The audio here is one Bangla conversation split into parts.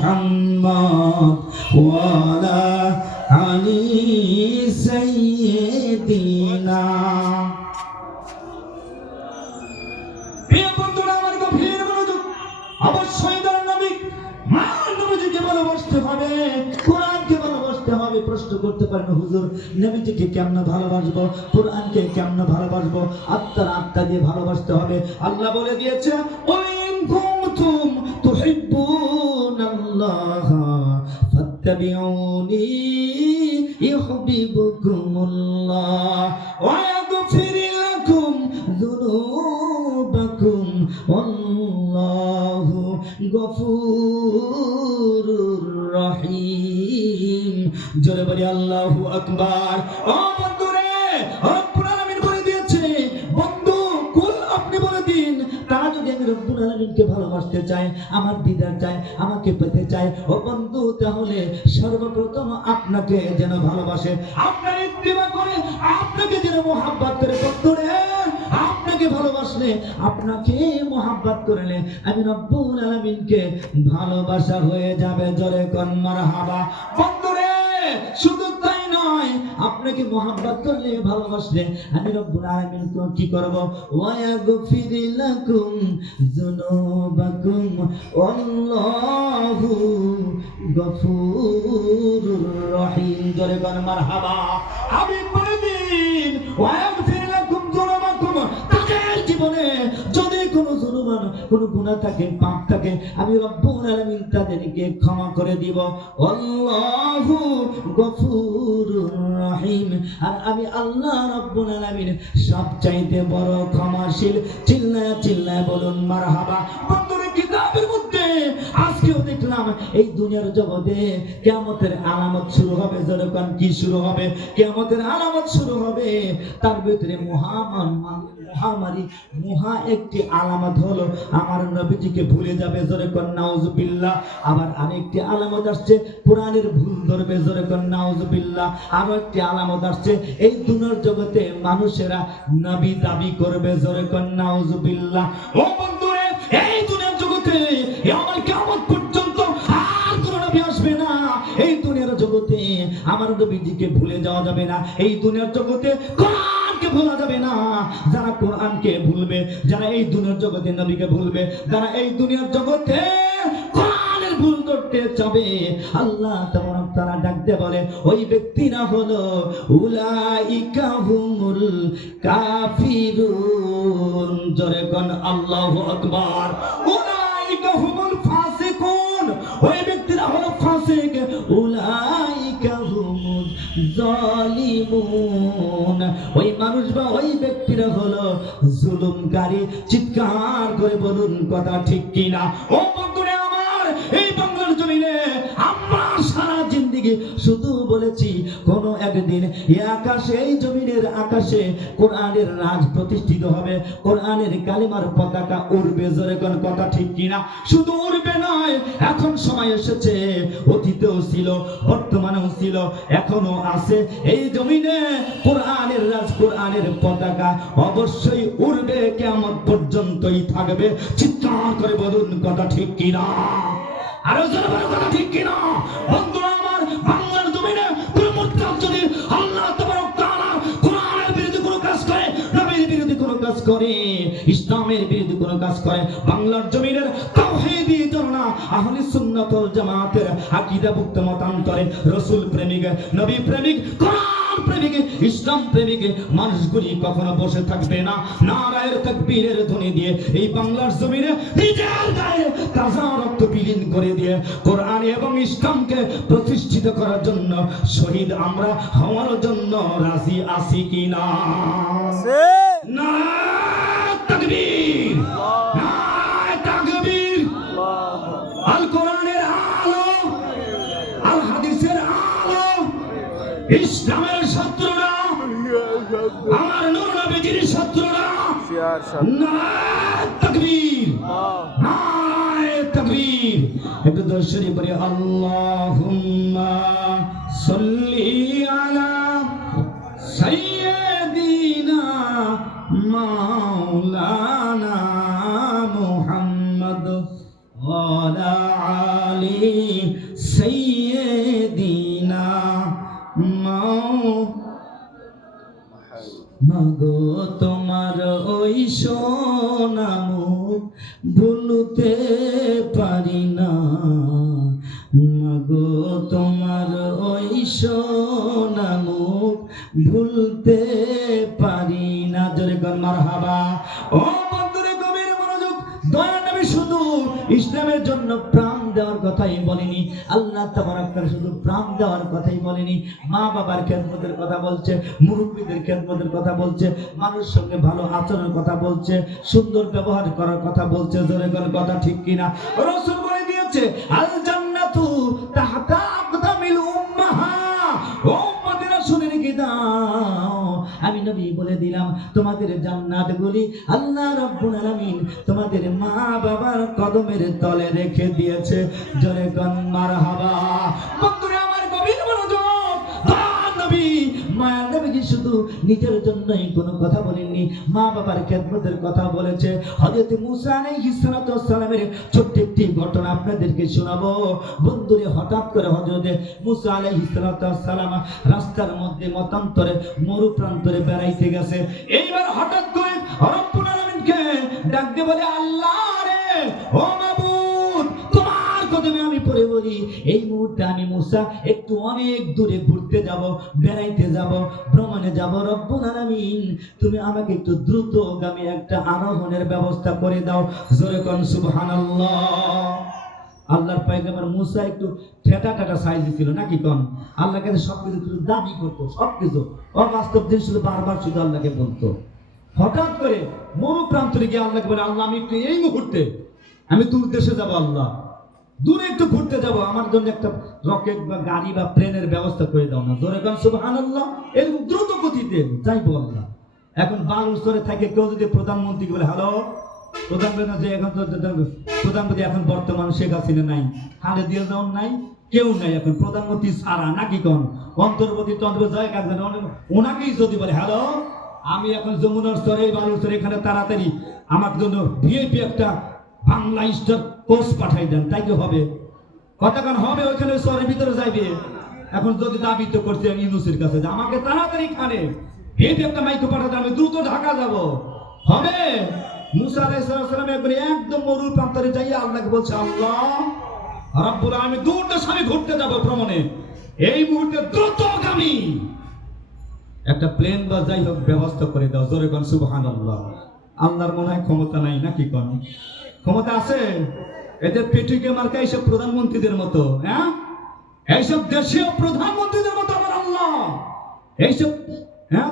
محمد وعلى علي سيدنا প্রিয় বন্ধুরা আমার গভীর মনোযোগ অবশ্যই তার নবী মান নবীজিকে ভালোবাসতে হবে কোরআনকে ভালোবাসতে হবে প্রশ্ন করতে পারেন হুজুর নবীজিকে কেমন ভালোবাসবো কোরআনকে কেমন ভালোবাসবো আত্মার আত্মা দিয়ে ভালোবাসতে হবে আল্লাহ বলে দিয়েছে ওয়াইন কুনতুম তুহিব্বুনাল্লাহ, ফাত্তাবিউনি ইউহিব্বুকুমুল্লাহ ওয়া ইয়াগফির লাকুম যুনুবাকুম আল্লাহু গফুরুর রহিম। জোরে বলি, আল্লাহু আকবার। ও বন্ধুরে রব্বুল আলামিনকে ভালোবাসতে চায় আমার দিদার চায় আমাকে পেতে চায় ও বন্ধু, তাহলে সর্বপ্রথম আপনাকে যেন ভালোবাসে, আপনার ইত্তিবা করে, আপনাকে যেন মোহাব্বত করে বন্ধুরে আপনাকে ভালোবাসলে, আপনাকে মোহাব্বত করলে আমি রব্বুল আলামিনকে ভালোবাসা হয়ে যাবে জোরে কন্মার হাবা বন্ধুরে! শুধু তাই নয়, আপনাকে মহাব্বত করলে ভালোবাসলে আমি রব্বুল আলামিন তো কি করব? ওয়া লাকুম যুনুবাকুম, আল্লাহু গফুরুর রহিম। জোরে বল মারহাবা। আমি বলে ওয়ায়াগফির লাকুম কোনো গুণা থাকে পাপ থাকে আমি রব্বুল আলামিন তাদেরকে ক্ষমা করে দিব। আল্লাহু গফুরুর রহিম। আর আমি আল্লাহ রব্বুল আলামিন সবচাইতে বড় ক্ষমাশীল। চিল্লায় চিল্লায় বলুন, মারহাবা। কিতাবের মধ্যে। আজকেও দেখলাম এই দুনিয়ার জগতে কিয়ামতের আলামত শুরু হবে। যখন কি শুরু হবে? কিয়ামতের আলামত শুরু হবে। তার ভিতরে মহামান মহামারী, মহা একটি আলামত হলো। আমার নবীজিকে ভুলে যাবে আবার আলামত আসছে, কোরআনের ভুল ধরবে একটি আলামত আসছে, এই দুনিয়ার জগতে মানুষেরা নবী দাবি করবে জোরে কর নাউজুবিল্লাহ। ও বন্ধুরে এই জগতে আমার কিয়ামত পর্যন্ত আর কোনো নবী আসবে না। এই দুনিয়ার জগতে আমার নবীজিকে ভুলে যাওয়া যাবে না। এই দুনিয়ার জগতে কোরআনকে ভোলা যাবে না। যারা কোরআনকে ভুলবে, যারা এই দুনিয়ার জগতে নবীকে ভুলবে, যারা এই দুনিয়ার জগতে কোরআনের ভুল করতে যাবে আল্লাহ তেমন তারা ডাকতে বলে, ওই ব্যক্তিরা হলো উলাইকা হুমুল কাফিরুন। জোরে কোন, আল্লাহু আকবার। ফাসিকুন ওই ব্যক্তির হলো ফাসিক উলাইকা হুমুল জালিমুন। ওই মানুষ বা ওই ব্যক্তিরা হলো জুলুমকারী, চিৎকার করে বলুন কথা ঠিক কিনা? ও বন্ধুরে আমার, এই বাংলার জমিনে আমরা সারা জিন্দিগি শুধু বলেছি, কোন একদিন এই আকাশে, এই জমিনের আকাশে কোরআনের রাজ প্রতিষ্ঠিত হবে। কোরআনের কালিমার পতাকা উড়বে জোরে কোন কথা ঠিক কিনা? শুধু উড়বে নয়, এখন সময় এসেছে, অতীতেও ছিল, বর্তমানেও ছিল, এখনও আছে। এই জমিনে কোরআনের রাজ, কোরআনের পতাকা অবশ্যই উড়বে কেমন পর্যন্তই থাকবে। চিৎকার করে বলুন, কথা ঠিক কিনা? আরও জোরে কথা ঠিক কিনা? বন্ধুরা করে ইসলামের বিরুদ্ধে কোনো কাজ করে বাংলার জমিনের তাওহীদি জননা আহলে সুন্নাত ওয়াল জামাতের আকীদাভুক্ত মতান্তরে রাসূল প্রেমিক নবী প্রেমিক কোরআন প্রেমিক ইসলাম প্রেমিক মানুষগুলি কখনো বসে থাকবে না। নারায়ের তাকবীরের ধ্বনি দিয়ে এই বাংলার জমিনে নিজের গায়ে তাজা রক্ত বিলীন করে দিয়ে কোরআন এবং ইসলামকে প্রতিষ্ঠিত করার জন্য শহীদ আমরা হওয়ার জন্য রাজি আছি কিনা? নারায়ে ইসলামের শত্রুরা, আমার নূর নবীজির শত্রুরা তাকবীর তাকবীর। একটু দর্শনী পড়ি, আল্লাহুম্মা সাল্লি আলা সাইয়্যিদিনা মাওলানা মুহাম্মদ ওয়া আলা সৈয়দিনা মাগো তোমার ওই সোনামুখ ভুলতে পারি না। মাগো তোমার ওই সোনামুখ ভুলতে পারি না। জোরে কর মারহাবা। ও বন্ধুরে, গভীর মনোযোগ, দয়া শুধু ইসলামের জন্য কথাই বলেনি, আল্লাহ তাবারাকার শুধু প্রাণ দেওয়ার কথাই বলেনি মা বাবার খেদমতের কথা বলছে, মুরব্বীদের খেদমতের কথা বলছে মানুষ সঙ্গে ভালো আচরণের কথা বলছে, সুন্দর ব্যবহার করার কথা বলছে, জোরে কথা ঠিক কিনা? রসুল বলে দিয়েছে আল জান্নাতু তাহতা নবী বলে দিলাম, তোমাদের জান্নাত গুলি আল্লাহ রাব্বুল আলামিন তোমাদের মা বাবার কদমের তলে রেখে দিয়েছে। জোরে গন, মারহাবা বন্ধুরা আমার গভীর মনোযোগ দয়ার নবী মায়ার নবীজি শুধু নিজের জন্যই কোনো কথা বলেননি মা বাবার খেদমতের কথা বলেছে। হযরত মুসা আলাইহিস সালাতু সালামের ছোট্ট একটি ঘটনা আপনাদেরকে শোনাবো। বন্ধুরে, হঠাৎ করে হযরত মুসা আলাইহিস সালাতু সালাম রাস্তার মধ্যে মতান্তরে মরু প্রান্তরে বেড়াইতে গেছে। এইবার হঠাৎ করে রব্বুল আলামিনকে ডাক দিয়ে বলে, আল্লাহ রে, ও তোমার আমি পড়ে বলি, এই মুহূর্তে আমি মুসা, একটু অনেক দূরে ঘুরতে যাব, বেড়াইতে যাব, ভ্রমণে যাব। রব্বুল তুমি আমাকে একটু দ্রুতগামী একটা আরোহণের ব্যবস্থা করে দাও। জোরে কোন, সুবহানাল্লাহ। আল্লাহর পায়গাম্বর মুসা একটু ঠেটা ঠেটা সাইজ ছিল, নাকি কন? আল্লাহর কাছে সবকিছু শুধু দাবি করতো, সবকিছু। অবাস্তব দিন শুধু বারবার শুধু আল্লাহকে বলতো। হঠাৎ করে মরু প্রান্তরে গিয়ে আল্লাহকে বলে, আল্লাহ, আমি একটু এই মুহূর্তে, আমি দূর দেশে যাব, আল্লাহ। দূরে একটু ঘুরতে যাব, আমার জন্য একটা রকেট বা গাড়ি বা প্লেনের ব্যবস্থা করে দাও না। জোরে গান সুবহান আল্লাহ এরকম দ্রুত গতিতে যাইবো আল্লাহ এখন বালু স্তরে থাকে, কেউ যদি প্রধানমন্ত্রীকে বলে, হ্যালো প্রধানমন্ত্রী যে এখন তো প্রধানমন্ত্রী এখন বর্তমান শেখ হাসিনা নাই হারে দিয়ে যাওয়ার নাই, কেউ নাই এখন প্রধানমন্ত্রী সারা নাকি কোন? অন্তর্বর্তী তন্ত্র যায় কাজে ওনাকেই যদি বলে, হ্যালো, আমি এখন যমুনার স্তরে বালুর স্তরে এখানে তাড়াতাড়ি আমার জন্য ভিআইপি একটা বাংলা স্টার কোর্স পাঠাই দেন, তাই কি হবে? কতক্ষণ হবে ওইখানে স্তরের ভিতরে যাইবে? এখন যদি দাবি তো করছে ইউনুসের কাছে যে আমাকে তাড়াতাড়ি খানে। ভিআইপি একটা মাইক্রো পাঠাতে আমি দ্রুত ঢাকা যাব। হবে? মুসা আলাইহিস সালাম একবার একদম মরুর প্রান্তরে যাইয়া আল্লাহকে বলছে, আল্লাহ রব্বুল আমি দেশ আমি ঘুরতে যাব ভ্রমণে। এই মুহূর্তে দ্রুতগামী। একটা প্লেন বা যাই হোক ব্যবস্থা করে দাও। জোরে কন সুবহান আল্লাহ আল্লাহর মনে হয় ক্ষমতা নাই, নাকি কন? ক্ষমতা আছে? এদের পেটুকে মার্কা এইসব প্রধানমন্ত্রীদের মতো হ্যাঁ? এইসব দেশীয় প্রধানমন্ত্রীদের মতো আমার আল্লাহ। এইসব হ্যাঁ?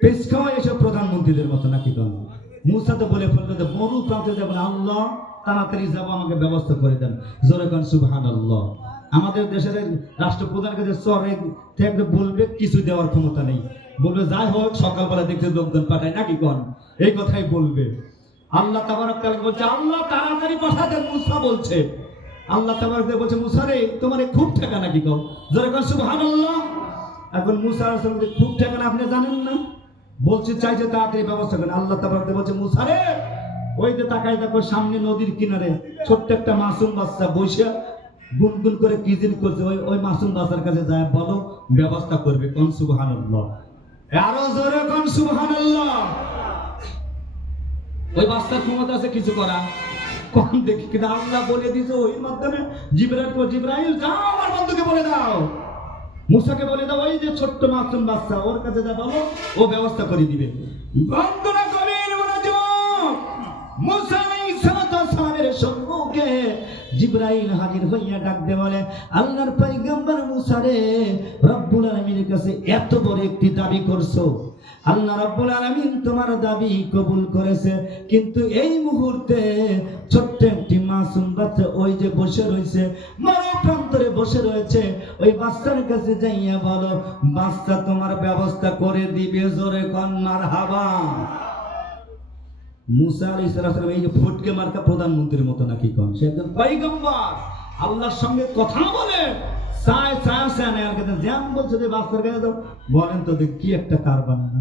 পেশ খাওয়া এইসব প্রধানমন্ত্রীদের মতো নাকি কন? মুসা তো বলে যে প্রান্তে আল্লাহ, তাড়াতাড়ি যাব, আমাকে ব্যবস্থা করে দেন। জোরে সুবহান আল্লাহ আমাদের দেশের কাছে থেকে বলবে, কিছু দেওয়ার ক্ষমতা নেই। বলবে, যাই হোক, সকালবেলা দেখতে লোকজন পাঠায়, নাকি কন? এই কথাই বলবে। আল্লাহ তাবারক বলছে, আল্লাহ তাড়াতাড়ি পাঠাতেন, মুসা বলছে। আল্লাহ তাবারক বলছে, মুসা রে, তোমার খুব ঠেকা নাকি কও সুবহানাল্লাহ। এখন মুসা সালাম খুব ঠেকানা আপনি জানেন না? বলছে চাইছে তাড়াতাড়ি ব্যবস্থা করেন। আল্লাহ তাবারক বলছে, মুসা রে, ওই যে তাকাই দেখো সামনে নদীর কিনারে ছোট্ট একটা মাসুম বাচ্চা বসে গুনগুন করে কিজিন করছে, ওই ওই মাসুম বাচ্চার কাছে যায়, বলো ব্যবস্থা করবে, কোন সুবহানাল্লাহ। আরও জোরে কোন সুবহানাল্লাহ। ওই বাচ্চার ক্ষমতা আছে কিছু করা কম দেখি কিন্তু আল্লাহ বলে দিছে? ওই মাধ্যমে জিব্রাইল জিব্রাইল যাও, আমার বন্ধুকে বলে দাও। মুসাকে বলে দাও, ওই যে ছোট্ট মাসুম বাচ্চা, ওর কাছে যা বলো, ও ব্যবস্থা করে দিবে। বন্ধুরা মনোযোগ। মুসা আলাইহিস সালাতু ওয়াস সালামের সম্মুখে জিব্রাইল হাজির হইয়া ডাক দে বলে, আল্লাহর পয়গম্বর মুসা রে, রব্বুল আলামিনের কাছে এত বড় একটি দাবি করছ। আল্লাহ রাব্বুল আলামিন তোমার দাবি কবুল করেছে। কিন্তু এই মুহূর্তে ছোট্ট একটি মাসুম বাচ্চা ওই যে বসে রয়েছে মরণপ্রান্তরে বসে রয়েছে। ওই বাচ্চার কাছে যাইয়া বলো, বাচ্চা, তোমার ব্যবস্থা করে দিবে জোরে কন, মারহাবা। মুসা আলাইহিস এই যে ফটকে মার্কা প্রধানমন্ত্রীর মতো নাকি কন? সে একজন পয়গম্বর, আল্লাহর সঙ্গে কথা বলে। নেয়ার কাছে জ্যাম বলছে যে বাচ্চার কাছে দাও বলেন তো কি একটা কারবার না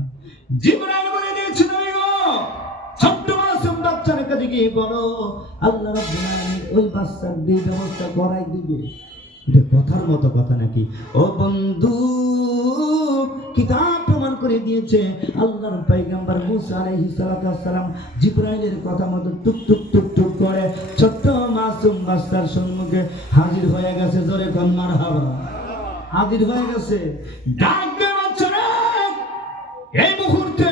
জিবরাইল বলে দিয়েছিল ছোট্ট মাসুম বাচ্চার কাছে গিয়ে বলো, আল্লাহ ওই বাচ্চার ব্যবস্থা করাই দিবে। কথার মতো কথা নাকি? ও বন্ধু, কিতাব প্রমাণ করে দিয়েছে, আল্লাহর পয়গম্বর মুসা আলাইহিস সালাতু ওয়াসসালাম জিবরাইলের কথা মতো টুক টুক টুক টুক করে, ছোট্ট মাসুম বাচ্চার সম্মুখে হাজির হয়ে গেছে, জোরে কোন, মারহাবা। হাজির হয়ে গেছে। এই মুহূর্তে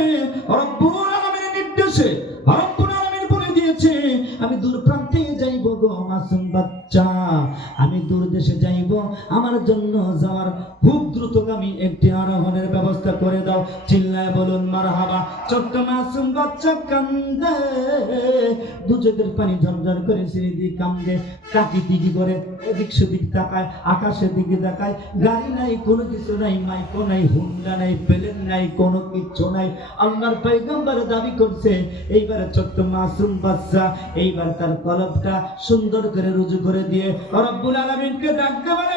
রব্বুল আলমের নির্দেশে, রব্বুল আলমের বলে দিয়েছে, আমি দূর মাসুম বাচ্চা, আমি দূর দেশে যাইব, আমার জন্য যাওয়ার খুব দ্রুতগামী একটি আরোহণের ব্যবস্থা করে দাও। চিল্লায় বলুন, মারহাবা, ছোট্ট মাসুম বাচ্চা কান্দে। দু চোখের পানি ঝরঝর করে সিঁড়ি দিয়ে কান্দে। কাকি করে এদিক সেদিক তাকায়, আকাশের দিকে তাকায়। গাড়ি নাই, কোনো কিছু নাই মাইকো নাই, হুন্ডা নাই, প্লেন নাই, কোনো কিচ্ছু নাই। আল্লাহর পয়গম্বর দাবি করছে, এইবার ছোট্ট মাসুম বাচ্চা, এইবার তার কলবটা সুন্দর করে রুজু করে দিয়ে রব্বুল আলামিনকে ডাকতে পারে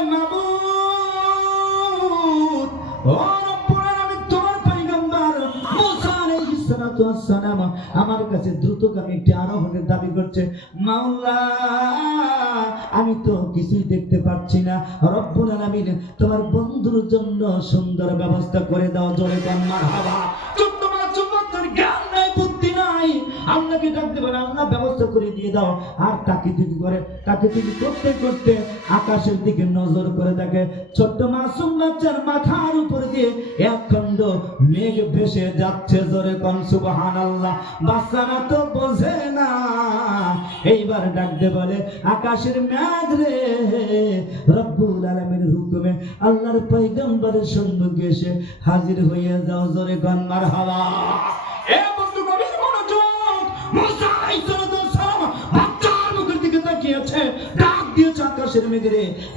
সালাম আমার কাছে দ্রুতগামী একটি আরোহণের দাবি করছে, মাওলা, আমি তো কিছুই দেখতে পাচ্ছি না। রব্বুল আলামিন, তোমার বন্ধুর জন্য সুন্দর ব্যবস্থা করে দাও গান মারহাবা। আল্লাহকে ডাকতে পারে, আল্লাহ ব্যবস্থা করে দিয়ে দাও। আর তাকে দিকে করে, তাকে দিকে করতে করতে আকাশের দিকে নজর করে দেখে, ছোট্ট মাসুম বাচ্চার মাথার উপর দিয়ে এক খণ্ড মেঘ ভেসে যাচ্ছে জোরে কন সুবহান আল্লাহ বাচ্চারা তো বোঝে না। এইবার ডাকতে বলে, আকাশের মেঘ রে, রব্বুল আলামিনের হুকুমে আল্লাহর পয়গম্বরের সম্মুখে এসে হাজির হয়ে যাও জোরে কন, মারহাবা। দিয়েছে আকাশের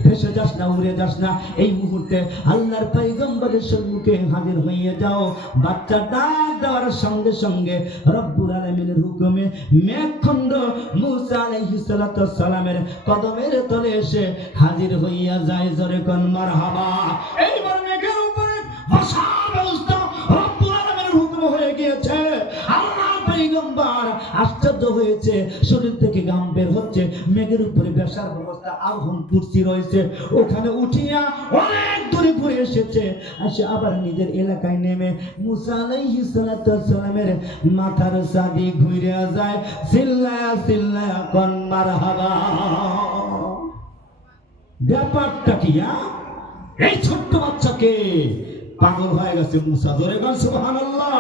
ভেসে যাস না, উড়ে যাস না। এই মুহূর্তে আল্লাহর পয়গম্বরের সম্মুখে হাজির হয়ে যাও। বাচ্চা ডাক দেওয়ার সঙ্গে সঙ্গে হুকুমে মেঘখণ্ড মুসা সালামের কদমের তলে এসে হাজির হইয়া যায়। জোরে কোন, মারহাবা। এইবার মেঘের উপরে বসার ব্যবস্থা হুকুম হয়ে গিয়েছে। আল্লাহ পয়গম্বর আশ্চর্য হয়েছে, শরীর থেকে গাম বের হচ্ছে, মেঘের উপরে বেসার ব্যবস্থা আহম কুর্সি রয়েছে। ওখানে উঠিয়া অনেক দূরে ঘুরে এসেছে। আসে আবার নিজের এলাকায় নেমে মুসা সালামের মাথার সাদি ঘুরে যায় সিল্লা সিল্লা কোন মারহাবা। ব্যাপারটা কি? এই ছোট্ট বাচ্চাকে পাগল হয়ে গেছে মুসা। জোরে গান সুবহানাল্লাহ।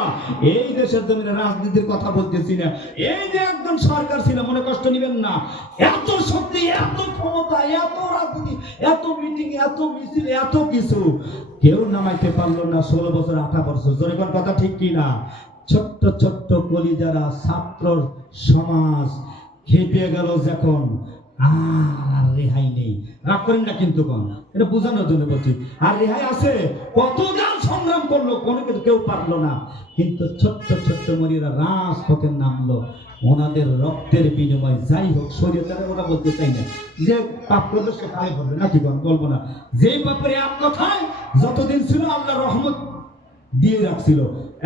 এই দেশের জমিনে রাজনীতির কথা বলতেছি না। এই যে একজন সরকার ছিল, মনে কষ্ট নেবেন না। এত শক্তি, এত ক্ষমতা, এত রাজনীতি, এত মিটিং এত মিছিল, এত কিছু। কেউ নামাইতে পারল না ষোলো বছর, আঠারো বছর। জোরে কথা ঠিক কি না? ছোট্ট ছোট্ট কলি যারা ছাত্র সমাজ খেপে গেল যখন। আর রেহাই রাগ করেন না কিন্তু কোন। এটা বোঝানোর জন্য বলছি। আর রেহাই আছে? সংগ্রাম করল কোনো কিন্তু কেউ পারল না। কিন্তু ছোট্ট ছোট্ট মরিরা রাজপথে নামলো। ওনাদের রক্তের বিনিময় যাই হোক শরীয়তের ওটা বলতে চাই না। যে পাপ করবে সে কালে করবে না কি বল বলব না। যেই পাপের এক কথায় যতদিন ছিল আল্লাহ রহমত দিয়ে রাখছিল।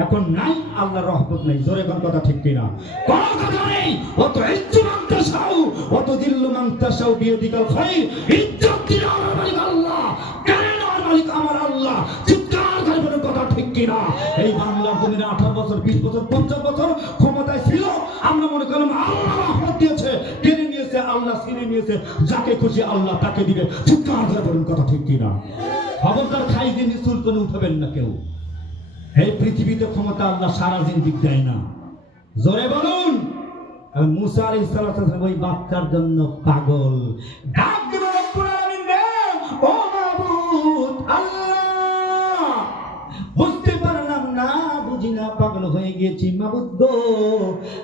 এখন নাই আল্লাহ রহমত নাই, জোরে কোন কথা ঠিক কিনা? কোন কথা নেই। অত ইজ্জত মানতাসাও অত দিল্লু মানতাসাও বিয়ে দিকাল খাইর ইজ্জত দিল আমার মালিক আল্লাহ। কেন আমার মালিক আমার আল্লাহ? চিৎকার করে বলে কথা ঠিক কিনা? এই বাংলার জমিনে আঠারো বছর, বিশ বছর, পঞ্চাশ বছর ক্ষমতায় ছিল। আমরা মনে করলাম আল্লাহ রহমত দিয়েছে কেড়ে নিয়েছে, আল্লাহ ছিনে নিয়েছে। যাকে খুশি আল্লাহ তাকে দিবে। চিৎকার করে বলুন কথা ঠিক কিনা? খবরদার খাই দিয়ে নিচুল করে উঠবেন না কেউ। এই পৃথিবীতে ক্ষমতা আল্লাহ সারা জিন্দিক দেয় না। জোরে বলুন। মুসার মুসা আলাইহিস সালাম ওই বাচ্চার জন্য পাগল। ডাক বুঝতে না পাগল হয়ে গিয়েছি মাবুদ গো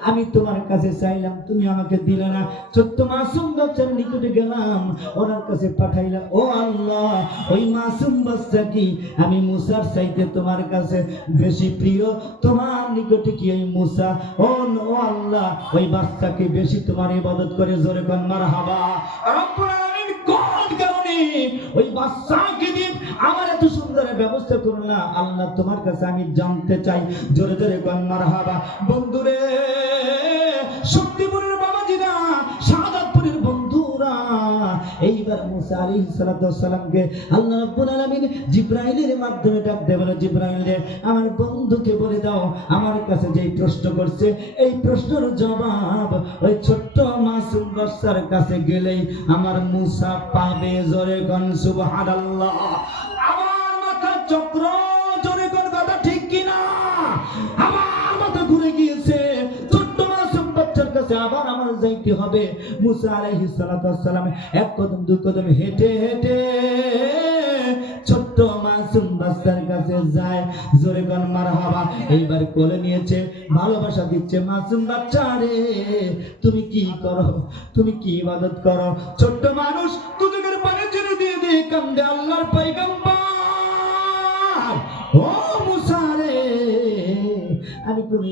আমি তোমার কাছে চাইলাম, তুমি আমাকে দিলে না। ছোট্ট মাসুম বাচ্চার নিকটে গেলাম, ওনার কাছে পাঠাইলাম ও আল্লাহ, ওই মাসুম বাচ্চা কি? আমি মুসার চাইতে তোমার কাছে বেশি প্রিয়। তোমার নিকটে কি ওই মুসা? ও ও আল্লাহ, ওই বাচ্চাকে বেশি তোমার ইবাদত করে, জোরে কর মারহাবা। রব্বুল আলামিন ওই বাচ্চাকে দিন আমার এত সুন্দর ব্যবস্থা করুন না। আল্লাহ তোমার কাছে আমি জানতে চাই। জোরে জোরে গন মারহাবা। বন্ধুরে আলী সালাতামকে আল্লাহ রব্বুল আলমিন জিব্রাইলের মাধ্যমে আমার বন্ধুকে বলে দাও, আমার কাছে যেই প্রশ্ন করছে, এই প্রশ্নের জবাব ওই ছোট্ট মাসুম কাছে গেলেই আমার মুসা পাবে আমার মাথা চক্র কাছে আবার আমার যাইতে হবে। মুসা আলাইহিস সালাতু সালাম এক কদম, দুই কদম হেঁটে হেঁটে ছোট্ট মাসুম বাচ্চার কাছে যায়। জোরে গান মারহাবা, এইবার কোলে নিয়েছে, ভালোবাসা দিচ্ছে মাসুম বাচ্চা রে। তুমি কি করো? তুমি কি ইবাদত করো? ছোট্ট মানুষ তুজুকের পানি ছেড়ে দিয়ে দিয়ে কান্দে, আল্লাহর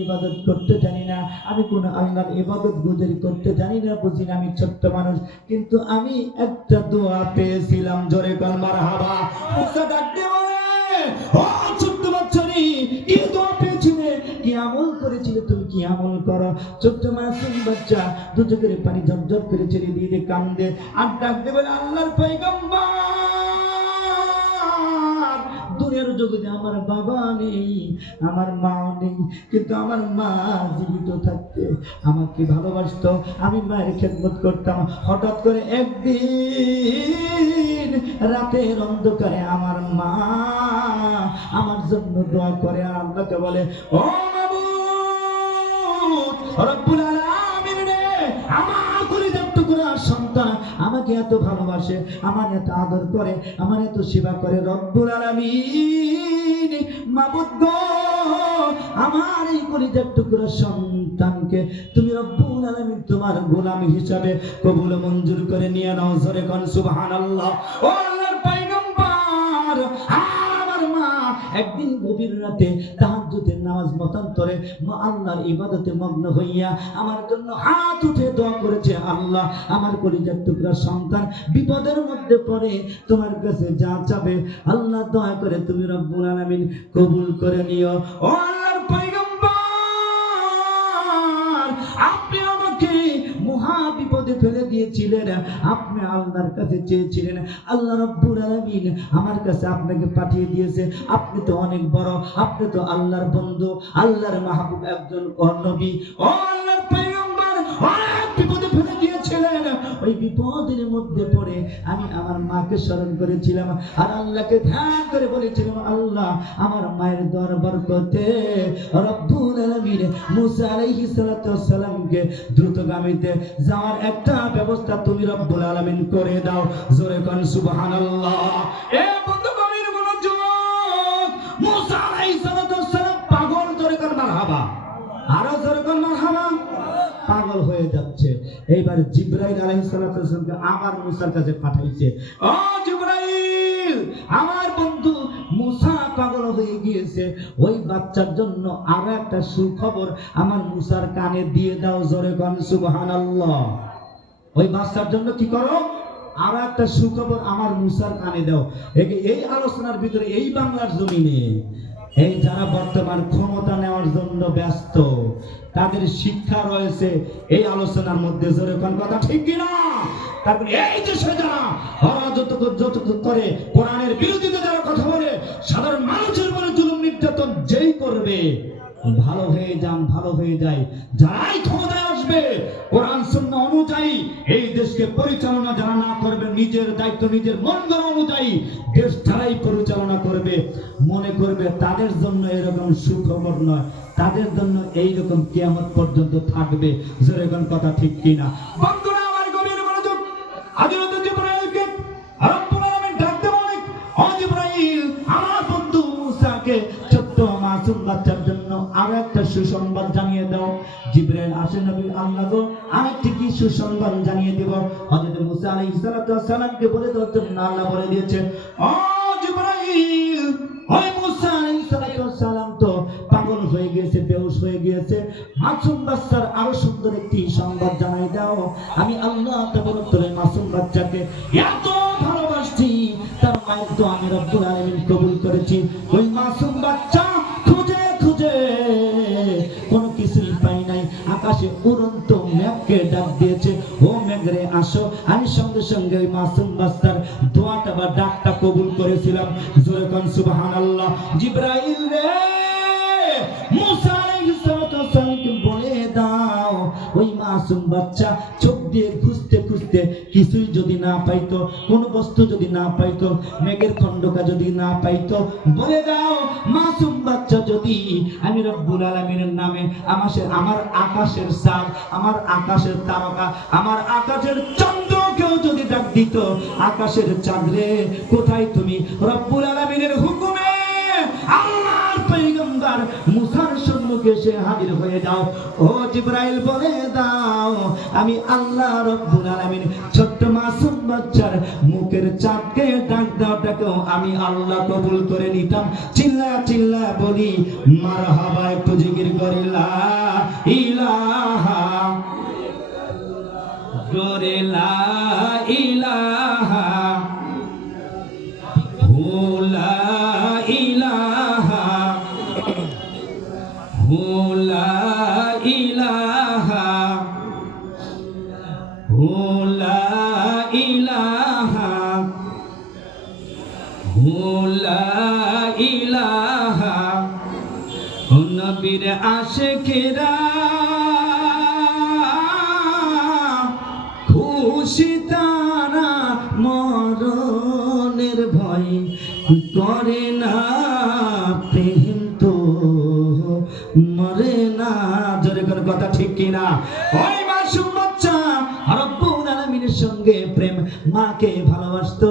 ইবাদত করতে জানি না। আমি কোন আল্লাহর ইবাদত গুজারি করতে জানি না, বুঝি না আমি ছোট্ট মানুষ। কিন্তু আমি একটা দোয়া পেয়েছিলাম, জোরে কল মারহাবা। মুসা ডাকতে বলে, ও ছোট্ট বাচ্চারি, কি দোয়া পেয়েছিলে? কি আমল করেছিলে তুমি? কি আমল করো? ছোট্ট মাসুম বাচ্চা দু চোখের পানি ঝরঝর করে ছেড়ে দিয়ে কান্দে। আর ডাকতে বলে, আল্লাহর পয়গম্বর! দুনিয়ার জগতে আমার বাবা নেই, আমার মা নেই, কিন্তু আমার মা জীবিত থাকতে আমাকে ভালোবাসতো। আমি মায়ের খেদমত করতাম। হঠাৎ করে একদিন রাতের অন্ধকারে আমার মা আমার জন্য দোয়া করে আর আল্লাহকে বলে, ও মাবুদ, রব্বুল আলামিন রে সন্তান আমাকে এত ভালোবাসে, আমার এত আদর করে, আমার এত সেবা করে। রব্বুল আলামিন, মাবুদ আমার এই কলিজার টুকরা সন্তানকে তুমি রব্বুল আলামিন তোমার গোলাম হিসাবে কবুল মঞ্জুর করে নিয়ে নাও জোরে কোন, সুবহানাল্লাহ। ও আল্লাহর পয়গম্বর আমার মা একদিন গভীর রাতে তাহাজ্জুদের নামাজ মতান্তরে আল্লাহর ইবাদতে মগ্ন হইয়া আমার জন্য হাত উঠে দোয়া করেছে আল্লাহ, আমার কলিজার টুকরা সন্তান বিপদের মধ্যে পড়ে, তোমার কাছে যা চাবে আল্লাহ দয়া করে তুমি রব্বুল আলামিন কবুল করে নিও। ও আল্লাহর বিপদে ফেলে দিয়েছিলেন। আপনি আল্লাহর কাছে চেয়েছিলেন। আল্লাহ রব্বুর আলমিন আমার কাছে আপনাকে পাঠিয়ে দিয়েছে। আপনি তো অনেক বড়, আপনি তো আল্লাহর বন্ধু, আল্লাহর মাহবুব একজন ও ওই বিপদের মধ্যে পড়ে আমি আমার মাকে স্মরণ করেছিলাম। আর আল্লাহকে ধ্যান করে বলেছিলাম, আল্লাহ, আমার মায়ের দরবার করতে রব্বুল মুসা আলাইহিস সালাতু সালামকে দ্রুতগামীতে যাওয়ার একটা ব্যবস্থা তুমি রব্বুল আলামিন করে দাও। জোরে কোন আলাইহিস সালাতু পাগল পাগল হয়ে যাচ্ছে এইবার জিব্রাইল আলাইহিস সালামকে আমার মুসার কাছে পাঠাইছে। ও জিব্রাইল, আমার বন্ধু মুসা পাগল হয়ে গিয়েছে। ওই বাচ্চার জন্য আরও একটা সুখবর আমার মুসার কানে দিয়ে দাও জোরে কোন, সুবহানাল্লাহ। ওই বাচ্চার জন্য কি করো? আরও একটা সুখবর আমার মুসার কানে দাও। এই আলোচনার ভিতরে এই বাংলার জমিনে এই যারা বর্তমান ক্ষমতা নেওয়ার জন্য ব্যস্ত তাদের শিক্ষা রয়েছে। এই আলোচনার মধ্যে জোরে কোন কথা ঠিক কিনা? তারপরে এই যে সেটা ওরা যত যত করে কোরআনের বিরোধিতা যারা কথা বলে, সাধারণ মানুষের উপরে জুলুম নির্যাতন যেই করবে ভালো হয়ে যান, ভালো হয়ে যায় যারাই ক্ষমতায় আসবে, কোরআন সুন্নাহ অনুযায়ী এই দেশকে পরিচালনা যারা না করবে, নিজের দায়িত্ব, নিজের মঙ্গল অনুযায়ী দেশ যারাই পরিচালনা করবে, মনে করবে তাদের জন্য এরকম সুখবর নয়। তাদের জন্য এইরকম কিয়ামত পর্যন্ত থাকবে। যেরকম কথা ঠিক কিনা? সুসংবাদ জানিয়ে দেব। হযরত মুসা আলাইহিস সালাতু সালামকে বলে দেওয়ার জন্য আল্লাহ বলে দিয়েছে, ও জিবরাইল, ওই মুসা আলাইহিস সালাতু সালাম তো পাগল হয়ে গিয়েছে, বেহুশ হয়ে গিয়েছে। মাসুম বাচ্চার আরও সুন্দর একটি সংবাদ জানাই দাও। আমি আল্লাহ তাবারক মাসুম বাচ্চাকে এত ভালোবাসছি, তার মায়ের তো আমি রব্বুল আলামিন কবুল করেছি। ওই মাসুম বাচ্চা খুঁজে খুঁজে কোনো কিছুই পাই নাই। আকাশে উড়ন্ত মেঘকে ডাক দিয়েছে? ও মেঘরে আসো। আমি সঙ্গে সঙ্গে ওই মাসুম বাস্তার দোয়াটা বা ডাকটা কবুল করেছিলাম। জোরে কনসুবাহান সুবহানাল্লাহ। জিব্রাইল বস্তু যদি না পাইতো, মেঘের খণ্ডকা যদি না পাইতো, বলে দাও, মাসুম বাচ্চা যদি আমি রব্বুল আলামিনের নামে আমাদের আমার আকাশের চাঁদ আমার আকাশের তারকা, আমার আকাশের চন্দ্র কেউ যদি ডাক দিত, আকাশের চাঁদরে কোথায় তুমি? রব্বুল আলামিনের হুকুমে পয়গম্বর মুসার সম্মুখে সে হাজির হয়ে যাও। ও জিব্রাইল, বলে দাও, আমি আল্লাহ রব্বুল আলামিন ছোট্ট মাসুম বাচ্চার মুখের চাঁদকে ডাক দেওয়াটাকেও আমি আল্লাহ কবুল করে নিতাম। চিল্লা চিল্লা বলি, মারহাবা, একটু জিকির করিলা ইলাহা জোরে লা ইলাহা নবীর আশেকেরা খুশি তারা মরণের ভয় করে না, প্রেম তো মরে না। জোরে করে কথা ঠিক কিনা? ওই মাসুম বাচ্চা রব্বুল আলামিনের সঙ্গে প্রেম, মাকে ভালোবাসতো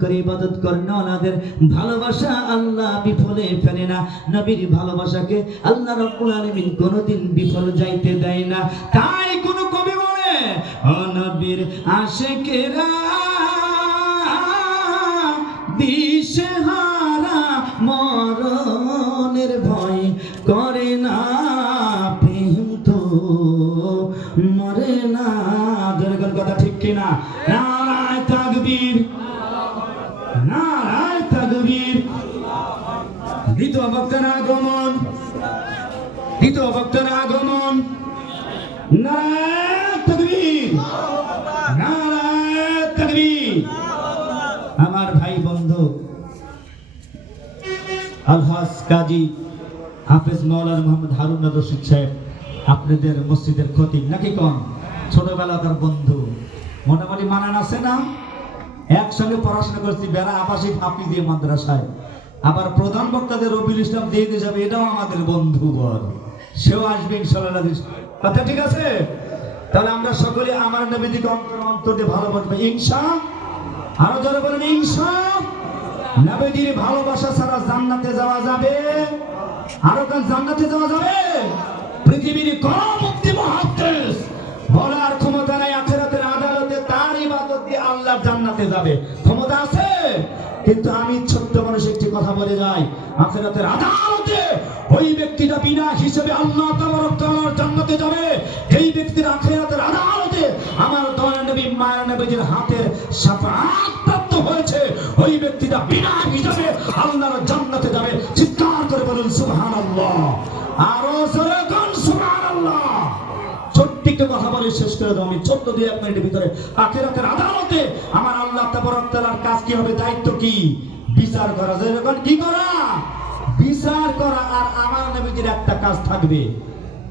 করে ইবাদত করেন। ওনাদের ভালোবাসা আল্লাহ বিফলে ফেলে না। নবীর ভালোবাসাকে আল্লাহ রব্বুল আলামিন কোনোদিন বিফল যাইতে দেয় না। তাই কোন কবি বলে, ও নবীর আশেকেরা, দিশেহারা মরণের ভয় করে দ্বিতীয় ভক্তের আগমন। দ্বিতীয় ভক্তের আগমন। আমার ভাই বন্ধু, আলহাজ কাজী হাফেজ মৌলানা মোহাম্মদ হারুন রশিদ সাহেব, আপনাদের মসজিদের খতিব নাকি কন ছোটবেলাকার বন্ধু। মোটামুটি মানান আছে না? একসঙ্গে পড়াশোনা করছি, বেড়া আবাসিক হাফিজিয়া মাদ্রাসায়। আবার প্রধান বক্তাদের রবিউল ইসলাম দিয়ে যাবে, এটাও আমাদের বন্ধু বল। সেও আসবে ইনশাল্লাহ কথা ঠিক আছে? তাহলে আমরা সকলে আমার নবীজিকে অন্তর অন্তর দিয়ে ভালোবাসবো। ইনশা? আরও জোরে বলেন, ইনশা? নবীজির ভালোবাসা ছাড়া জান্নাতে যাওয়া যাবে? আরও কাল জান্নাতে যাওয়া যাবে? পৃথিবীর কোন মুক্তি মহাদেশ বলার ক্ষমতা নাই, আখেরাতের আদালতে তার ইবাদত দিয়ে আল্লাহ জান্নাতে যাবে। ক্ষমতা আছে? কিন্তু আমি কথা বলে যাই আখেরাতের আদালতে ওই ব্যক্তিটা বিনা হিসেবে আল্লাহ তাআলার জান্নাতে যাবে। এই ব্যক্তির আখেরাতের আদালতে আমার দয়ার নবী মায়ের নবীজির হাতের শাফাআত প্রাপ্ত হয়েছে। ওই ব্যক্তিটা বিনা হিসেবে আল্লাহর জান্নাতে যাবে। চিৎকার করে বলুন, সুবহানাল্লাহ। আরও জোরে কোন সুবহানাল্লাহ। ছোট্ট একটু কথা বলে শেষ করে দাও। আমি ছোট্ট দুই এক মিনিটের ভিতরে আখেরাতের আদালতে আমার আল্লাহ তাবারক তাআলার কাজ কি হবে, দায়িত্ব কি? বিচার করা যেরকম কি করা? বিচার করা আর আমার নবীজির একটা কাজ থাকবে।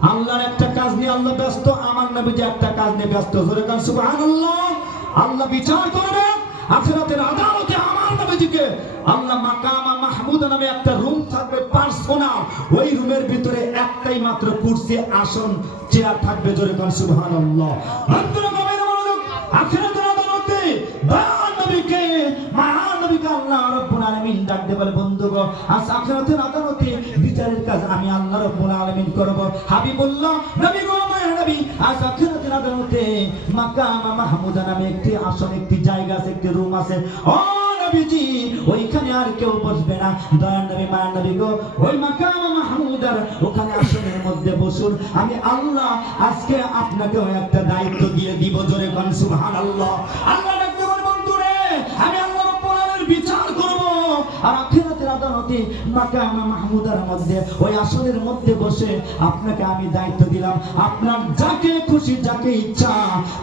আল্লাহর একটা কাজ নিয়ে আল্লাহ ব্যস্ত, আমার নবীজি একটা কাজ নিয়ে ব্যস্ত। জোরে কান, সুবহানাল্লাহ। আল্লাহ বিচার করবে, আখিরাতের আদালতে আমার নবীজিকে আল্লাহ মাকামা মাহমুদ নামে একটা রুম থাকবে পার্সোনাল। ওই রুমের ভিতরে একটাই মাত্র কুরসি, আসন, চেয়ার থাকবে, জোরে কান, সুবহানাল্লাহ। আখিরাতের আদালতে দয়ার নবীকে আল্লাহ আমি আল্লাহ একটি আসন, একটি জায়গা আছে, একটি রুম আছে। ও নবীজি, ওইখানে আর কেউ বসবে না। নবী নবী গো, ওই ওখানে আসনের মধ্যে বসুন। আমি আল্লাহ আজকে আপনাকেও একটা দায়িত্ব দিয়ে দিব, জোরে সুবহানাল্লাহ। আল্লাহ আদালত মাকামা মাহমুদার মধ্যে, ওই আসনের মধ্যে বসে আপনাকে আমি দায়িত্ব দিলাম। আপনার যাকে খুশি, যাকে ইচ্ছা,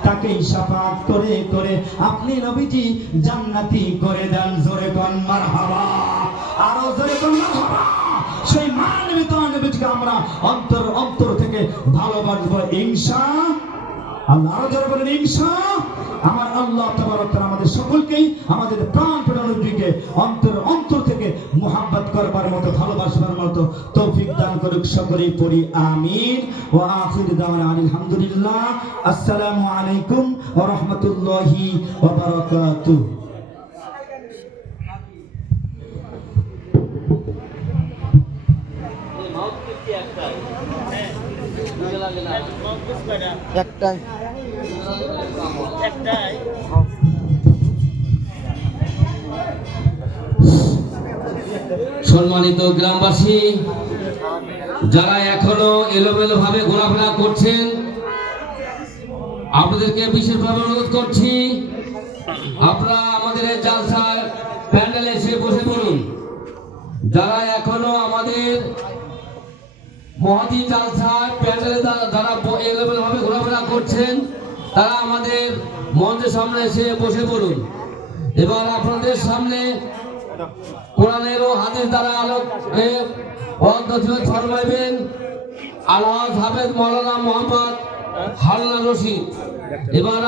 তাকেই সাফাত করে করে আপনি নবীজি জান্নাতি করে দেন। জোরে কন, মারহাবা। আরও জোরে কন, মারহাবা। সেই মানবিত নবীজিকে আমরা অন্তর অন্তর থেকে ভালোবাসবো। ইনশা আল্লাহ আরও যারা বলেন, ইনশা আমার আল্লাহ তাবারক তাআলা আমাদের সকলকেই, আমাদের প্রাণ প্রাণীকে অন্তর অন্তর থেকে মোহাব্বত করবার মতো ভালোবাসবার মতো তৌফিক দান করুক সকলেই পড়ি, আমিন। ও আখির দাওয়ানা আলহামদুলিল্লাহ। আসসালামু আলাইকুম ওয়া রাহমাতুল্লাহি ওয়া বারাকাতুহু। একটাই। সম্মানিত গ্রামবাসী যারা এখনও এলোমেলো ভাবে ঘোরাফেরা করছেন আপনাদেরকে বিশেষভাবে অনুরোধ করছি আপনারা আমাদের এই জালসার প্যান্ডেলে এসে বসে পড়ুন। যারা এখনও আমাদের মহাদি জালসার প্যান্ডেলে যারা- যারা ব- এলোমেলো ভাবে ঘোরাফেরা করছেন তারা আমাদের মঞ্চের সামনে এসে বসে পড়ুন। এবার আপনাদের সামনে কোরআনের ও হাদিস দ্বারা আলোক ফরমাইবেন আলহাজ হাফেজ মৌলানা মোহাম্মদ হারুনা রশিদ। এবার